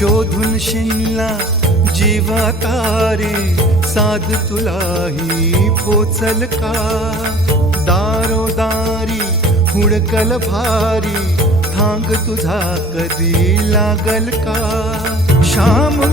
शोधुन शिनला जीवा तारे साध तुला दारोदारी दारो दारी हुण कल भारी थांग तुझा कधी लागल का श्याम